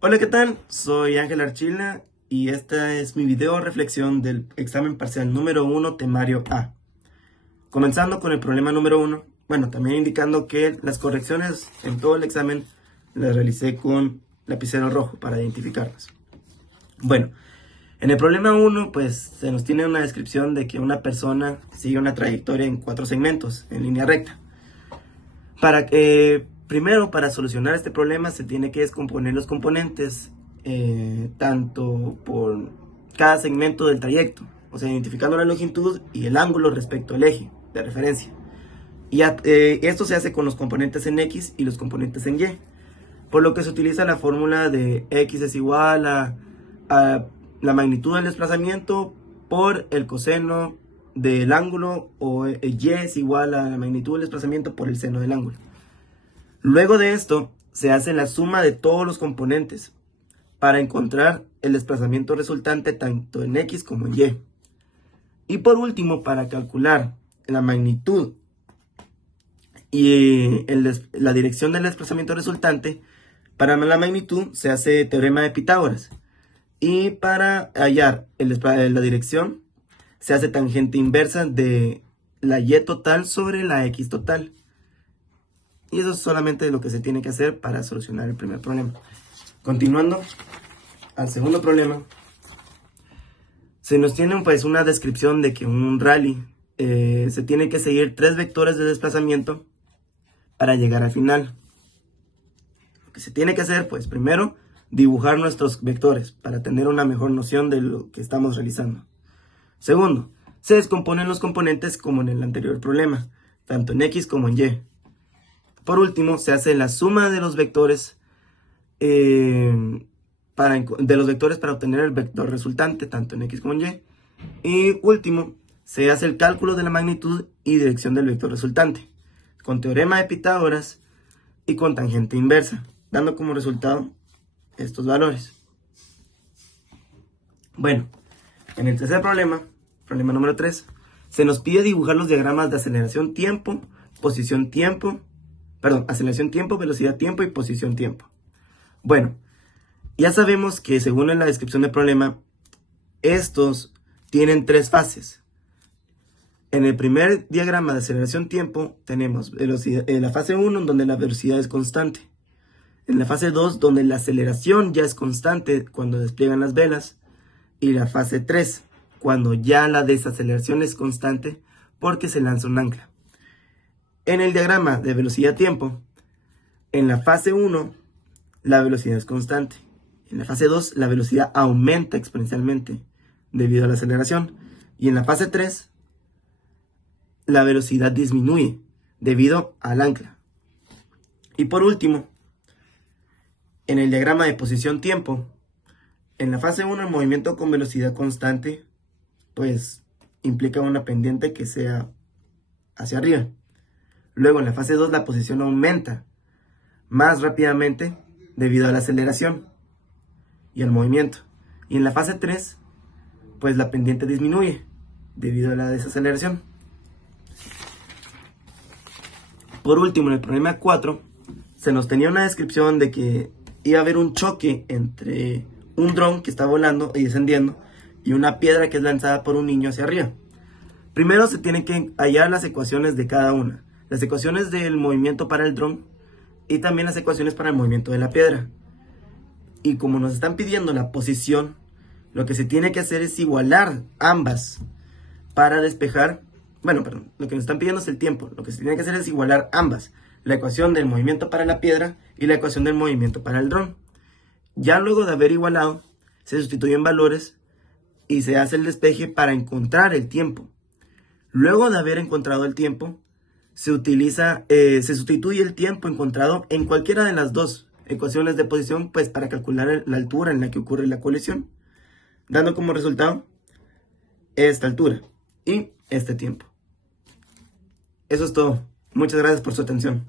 Hola, ¿qué tal? Soy Ángel Archila y esta es mi video reflexión del examen parcial número 1, temario A. Comenzando con el problema número 1, bueno, también indicando que las correcciones en todo el examen las realicé con lapicero rojo para identificarlas. Bueno, en el problema 1, pues se nos tiene una descripción de que una persona sigue una trayectoria en 4 segmentos, en línea recta. Primero, para solucionar este problema se tiene que descomponer los componentes tanto por cada segmento del trayecto, o sea, identificando la longitud y el ángulo respecto al eje de referencia. Esto se hace con los componentes en X y los componentes en Y, por lo que se utiliza la fórmula de X es igual a la magnitud del desplazamiento por el coseno del ángulo, o Y es igual a la magnitud del desplazamiento por el seno del ángulo. Luego de esto, se hace la suma de todos los componentes para encontrar el desplazamiento resultante tanto en X como en Y. Y por último, para calcular la magnitud y la dirección del desplazamiento resultante, para la magnitud se hace teorema de Pitágoras. Y para hallar la dirección, se hace tangente inversa de la Y total sobre la X total. Y eso es solamente lo que se tiene que hacer para solucionar el primer problema. Continuando al segundo problema, se nos tiene pues una descripción de que en un rally se tiene que seguir 3 vectores de desplazamiento para llegar al final. Lo que se tiene que hacer, pues primero, dibujar nuestros vectores para tener una mejor noción de lo que estamos realizando. Segundo, se descomponen los componentes como en el anterior problema, tanto en X como en Y. Por último, se hace la suma de los vectores para obtener el vector resultante, tanto en X como en Y. Y último, se hace el cálculo de la magnitud y dirección del vector resultante, con teorema de Pitágoras y con tangente inversa, dando como resultado estos valores. Bueno, en el tercer problema número 3, se nos pide dibujar los diagramas de aceleración tiempo, aceleración tiempo, velocidad tiempo y posición tiempo. Bueno, ya sabemos que según en la descripción del problema, estos tienen 3 fases. En el primer diagrama de aceleración tiempo tenemos en la fase 1 donde la velocidad es constante. En la fase 2 donde la aceleración ya es constante cuando despliegan las velas. Y la fase 3 cuando ya la desaceleración es constante porque se lanza un ancla. En el diagrama de velocidad-tiempo, en la fase 1, la velocidad es constante. En la fase 2, la velocidad aumenta exponencialmente debido a la aceleración. Y en la fase 3, la velocidad disminuye debido al ancla. Y por último, en el diagrama de posición-tiempo, en la fase 1, el movimiento con velocidad constante, pues implica una pendiente que sea hacia arriba. Luego en la fase 2 la posición aumenta más rápidamente debido a la aceleración y al movimiento. Y en la fase 3, pues la pendiente disminuye debido a la desaceleración. Por último, en el problema 4, se nos tenía una descripción de que iba a haber un choque entre un dron que está volando y descendiendo y una piedra que es lanzada por un niño hacia arriba. Primero se tienen que hallar las ecuaciones de cada una. Las ecuaciones del movimiento para el dron y también las ecuaciones para el movimiento de la piedra. Y como nos están pidiendo la posición, lo que se tiene que hacer es igualar ambas para despejar. Lo que nos están pidiendo es el tiempo. Lo que se tiene que hacer es igualar ambas. La ecuación del movimiento para la piedra y la ecuación del movimiento para el dron. Ya luego de haber igualado, se sustituyen valores y se hace el despeje para encontrar el tiempo. Luego de haber encontrado el tiempo, se sustituye el tiempo encontrado en cualquiera de las dos ecuaciones de posición, pues para calcular la altura en la que ocurre la colisión, dando como resultado esta altura y este tiempo. Eso es todo. Muchas gracias por su atención.